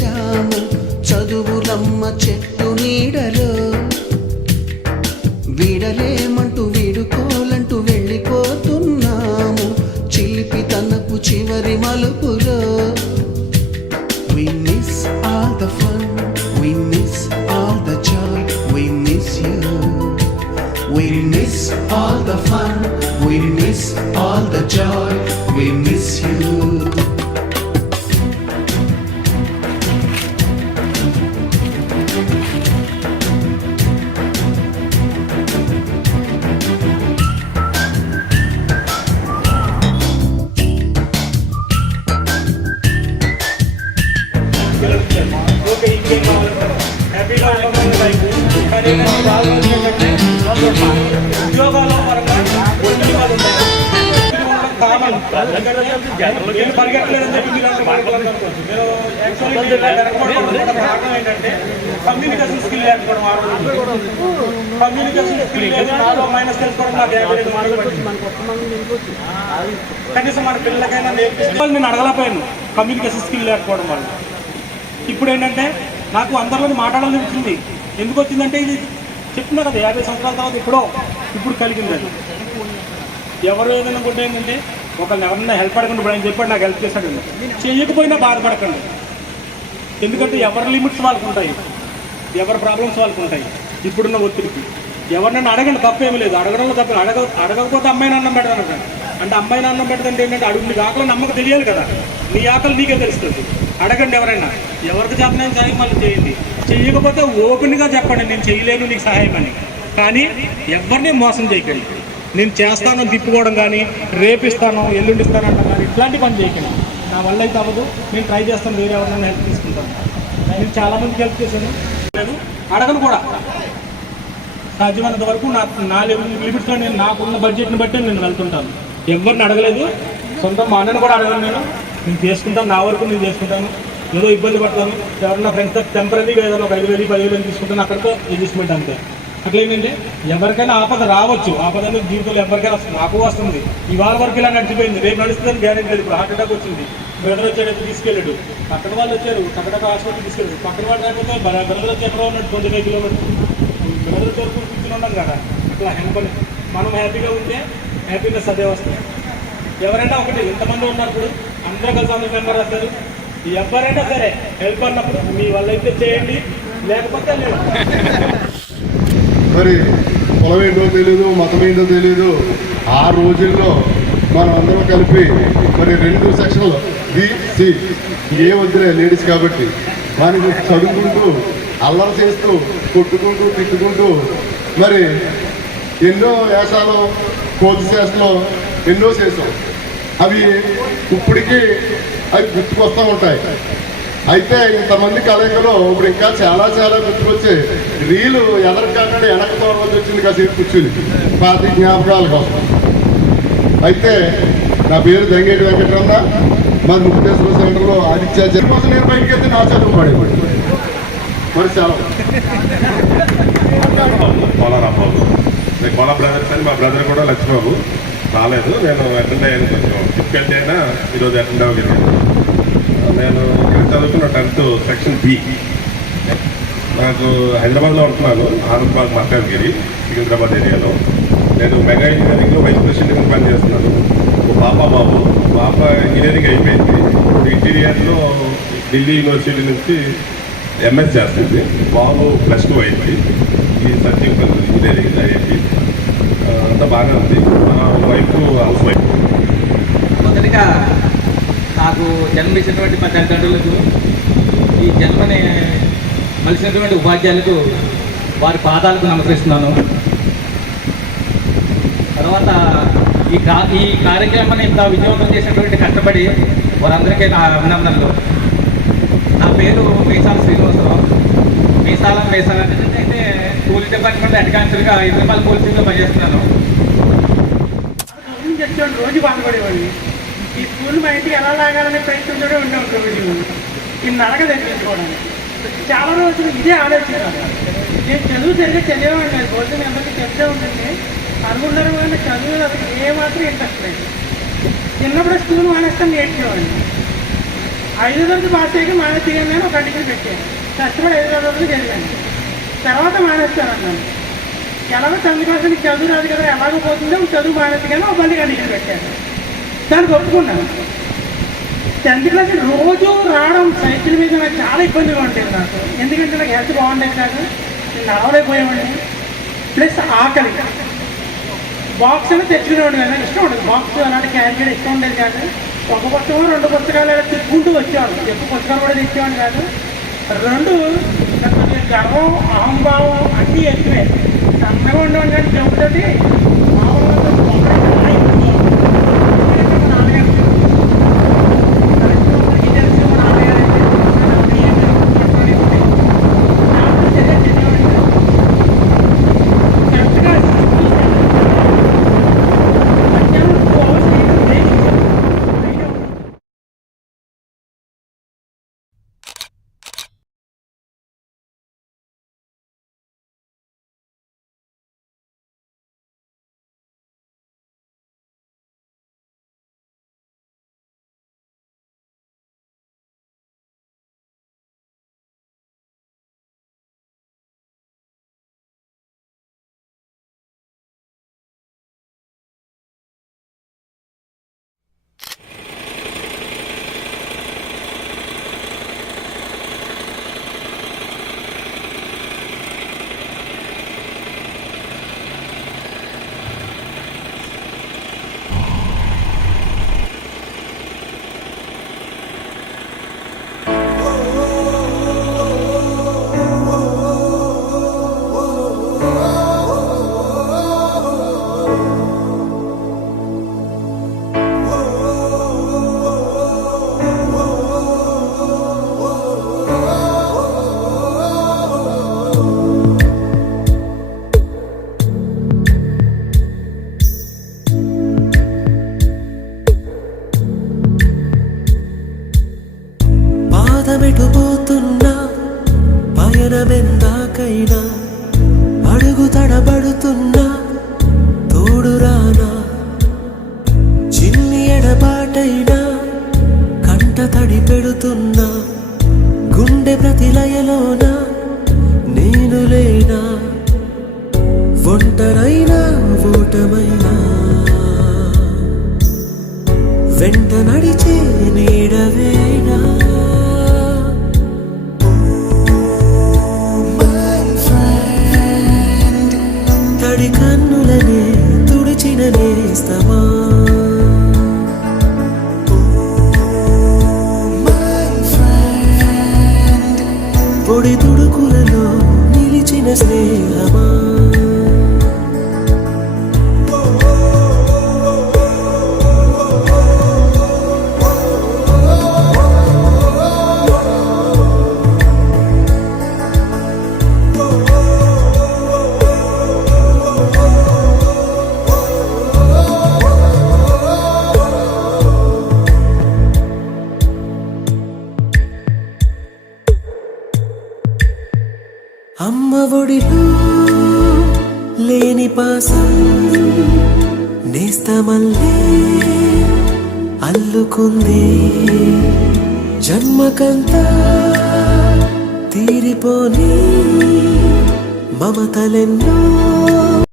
కలిశాము చదువులమ్మ చెట్టు నీడలో. వీడలేమంటూ వీడుకోలంటూ వెళ్ళిపోతున్నాము చిలిపి తనపు చివరి మలుపులో. We miss all the fun, we miss all the joy, we miss you. We miss all the fun, we miss all the joy, we miss you. ఉద్యోగాల పరంగా ఉద్యోగాలు ఉన్నాయి పరిగెట్టలేదని చెప్పి ఏంటంటే కమ్యూనికేషన్ స్కిల్ లేకపోవడం. కమ్యూనికేషన్ స్కిల్ లేదు, నాలో మైనస్ తెలుసుకోవడం నాకు 55 మార్కులు. కనీసం మన పిల్లలకైనా నేర్పిస్తే నేను అడగలేకపోయాను కమ్యూనికేషన్ స్కిల్ లేకపోవడం వల్ల. ఇప్పుడు ఏంటంటే నాకు అందరిలో మాట్లాడాలని వచ్చింది. ఎందుకు వచ్చిందంటే ఇది చెప్తున్నా కదా 50 సంవత్సరాల తర్వాత ఇప్పుడు కలిగింది. అది ఎవరు ఏదైనా కూడా ఏంటంటే ఒకళ్ళని ఎవరన్నా హెల్ప్ అడగండి. ఇప్పుడు ఆయన చెప్పాడు నాకు హెల్ప్ చేశాడు, చేయకపోయినా బాధపడకండి. ఎందుకంటే ఎవరి లిమిట్స్ వాళ్ళకు ఉంటాయి, ఎవరి ప్రాబ్లమ్స్ వాళ్ళకు ఉంటాయి. ఇప్పుడున్న ఒత్తిడికి ఎవరినైనా అడగండి, తప్పేమీ లేదు. అడగడంలో తప్ప అడగకపోతే అమ్మాయిని అన్నం పెడతాను అంటే అమ్మాయిని అన్నం పెడతంటే ఏంటంటే అడుగు నీకు ఆకలి నమ్మకం తెలియాలి కదా, నీ ఆకలి నీకే తెలుస్తుంది. అడగండి ఎవరైనా, ఎవరికి చేతనైనా సహాయం మళ్ళీ చేయండి. చేయకపోతే ఓపెన్గా చెప్పండి నేను చేయలేను నీకు సహాయం అని. కానీ ఎవరిని మోసం చేయకండి. నేను చేస్తాను తిప్పుకోవడం కానీ, రేపిస్తాను ఎల్లుండిస్తాను అంటాను కానీ ఇట్లాంటి పని చేయకండి. నా వల్ల అయితే అవ్వదు, నేను ట్రై చేస్తాను, వేరే ఎవరైనా హెల్ప్ తీసుకుంటాను. నేను చాలామందికి హెల్ప్ చేశాను, నేను అడగను కూడా. సాధ్యమైనంత వరకు నా లిమిట్స్లో నేను నాకున్న బడ్జెట్ని బట్టి నేను వెళ్తుంటాను. ఎవరిని అడగలేదు, సొంతం మా అన్నను కూడా అడగను. నేను చేసుకుంటాను, నా వరకు నేను చేసుకుంటాను. ఏదో ఇబ్బంది పడతాను, ఎవరన్నా ఫ్రెండ్స్తో టెంపరీగా ఏదైనా ఒక 5,000 10,000 తీసుకుంటాను, అక్కడితో అడ్జస్ట్మెంట్ అంతే. అట్లా ఏంటంటే ఎవరికైనా ఆపద రావచ్చు, ఆపద అనేది జీవితంలో ఎవరికైనా వస్తుంది. నాకు వస్తుంది. ఇవాళ వరకు ఇలా నడిచిపోయింది, రేపు నడుస్తుందని గ్యారెంటీ లేదు. ఇప్పుడు హార్ట్ అటాక్ వచ్చింది, బ్రదర్ వచ్చాడు తీసుకెళ్ళాడు, పక్కన వాళ్ళు వచ్చారు టక్కడక హాస్పిటల్ తీసుకెళ్ళాడు. పక్కన వాళ్ళు రాకపోతే బ్రదర్ వచ్చి ఎక్కడ ఉన్నాడు 25 కిలోమీటర్స్, బ్రదర్ వరకు కూర్చుని ఉన్నాం కదా. అట్లా హెల్ప్ మనం హ్యాపీగా ఉంటే హ్యాపీనెస్ అదే వస్తుంది. ఎవరైనా ఒకటి ఇంతమంది ఉన్నప్పుడు అందరూ కలిసి 100 మెంబర్ వస్తారు. ఎవరైనా సరే హెల్ప్ అన్నప్పుడు మీ వల్ల అయితే చేయండి, లేకపోతే లేదు. మరి కులం ఏంటో తెలీదు, మతం ఏంటో తెలీదు. ఆ రోజుల్లో మనం అందరం కలిపి మరి 2 సెక్షన్లు బి-సి ఏ వద్దులే లేడీస్ కాబట్టి మనకి చదువుకుంటూ అల్లరి చేస్తూ కొట్టుకుంటూ తిట్టుకుంటూ మరి ఎన్నో వేషాలు కోతి చేష్టలు ఎన్నో చేసాం. అవి ఇప్పటికీ అవి గుర్తుకొస్తూ ఉంటాయి. అయితే ఇంతమంది కలయికలో ఇప్పుడు ఇంకా చాలా చాలా గుర్తుకొచ్చే రీలు ఎదరకాకుండా వెనక తోడవలసి వచ్చింది కాసేపు కూర్చుని పాతి జ్ఞాపకాల కోసం. అయితే నా పేరు దంగేటి వెంకటరమణ, మరి ముక్తేశ్వర సెంటర్లో ఆదిత్య జన్మోసం నేను బయటికి వెళ్తే నా చదువు పడేవాడు. మరి సెలవు మన బ్రదర్స్ అని, మా బ్రదర్ కూడా లక్ష్మబాబు రాలేదు. నేను అటెండ్ అయ్యాను, కొంచెం డిఫికల్టీ అయినా ఈరోజు అటెండ్ అవ్వగలిగాను. నేను ఇక్కడ చదువుకున్న 10th సెక్షన్ బి. నాకు హైదరాబాద్లో ఉంటున్నాను, ఆనందబాగ్ మర్కాజ్గిరి సికింద్రాబాద్ ఏరియాలో. నేను మెగా ఇంజనీరింగ్లో వైస్ ప్రెసిడెంట్గా పనిచేస్తున్నాను. బాబు పాప ఇంజనీరింగ్ అయిపోయింది. ఇంటీరియర్లో ఢిల్లీ యూనివర్సిటీ నుంచి ఎంఎస్ చేస్తుంది. బాబు +2 అయింది. ఈ సర్చింగ్ ఇంజనీరింగ్ అయ్యింది. అంతా బాగానే ఉంది. మా వైఫ్ హౌస్ వైఫ్. మొదటిగా నాకు జన్మించినటువంటి మా తల్లిదండ్రులకు, ఈ జన్మని మలిసినటువంటి ఉపాధ్యాయులకు వారి పాదాలకు నమస్కరిస్తున్నాను. తర్వాత ఈ కార్యక్రమాన్ని ఇంత విజయవంతం చేసినటువంటి కష్టపడి వారందరికీ నా అభినందనలు. నా పేరు మీసాల శ్రీనివాసరావు. మీసాల అంటే పోలీస్ డిపార్ట్మెంట్ హెడ్ కానిస్టేబుల్గా హైదరాబాద్ పోలీసులో పనిచేస్తున్నాను. రోజు బాధపడేవాడిని. ఈ స్కూల్ మా ఇంటికి ఎలా లాగాలనే ప్రయత్నంతోనే ఉంటాం రోజు. ఈ నరక తెప్పించుకోవడానికి చాలా రోజులు ఇదే ఆలోచించాను. నేను చదువు సరిగ్గా చదివేవాడిని, భోజనం ఎవరికి చెప్తే ఉంటుంది అనుకున్నారు. కానీ చదువు అసలు ఏమాత్రం ఇంట్రెస్ట్ లేదు. చిన్నప్పుడు స్కూల్ మానేస్తాను నేర్చేవాడిని. 5వ తరగతి పాస్ అయ్యాక మానేస్తాను అని ఒక కండిషన్ పెట్టాను. కష్టపడి 5వ తరగతి చదివాను. తర్వాత మానేస్తాను అన్నాను. ఎలాగో 10th క్లాస్ నీకు చదువు రాదు కదా, ఎలాగో పోతుందో చదువు మానేసి కానీ ఒక మళ్ళీ కండిషన్ పెట్టాను. దానికి ఒప్పుకున్నాను. 10th క్లాస్ రోజు రావడం సైకిల్ మీద నాకు చాలా ఇబ్బందిగా ఉంటుంది నాకు. ఎందుకంటే నాకు హెల్త్ బాగుండేది కాదు, నేను నడవలేకపోయేవాడిని. ప్లస్ ఆకలి, బాక్స్ అనేది తెచ్చుకునేవాడిని నాకు ఇష్టం ఉండదు. బాక్స్ అలాంటి క్యారీ చేయడం ఇష్టం ఉండేది కాదు. ఒక పుస్తకం 2 పుస్తకాలు అలా తిప్పుకుంటూ వచ్చేవాడు. ఎక్కువ పుస్తకాలు కూడా తెచ్చేవాడు కాదు. 2 నాకు కొద్దిగా గర్వం, అహంభావం అన్నీ ఎక్కువే. సన్నగా ఉండేవాడిని కానీ చెబుతుంది పాదమెటుపోతున్నా పయనమెందాకైనా అడుగు తడబడుతున్నా తోడురానా చిన్ని ఎడబాటైనా కంట తడి పెడుతున్నా గుండె ప్రతిలయలోన నేను లేనా ఒంటరైనా ఓటమైనా వెంట నడిచే నీడవేనా తడి కన్నులనే తుడిచిన నేస్తమా పొడి తుడుకులలో నిలిచిన స్నేహమా అమ్మ ఒడిలో లేని పాసం నేస్తమల్లే అల్లుకుంది జన్మకంతా తీరిపోని మమతలెన్నో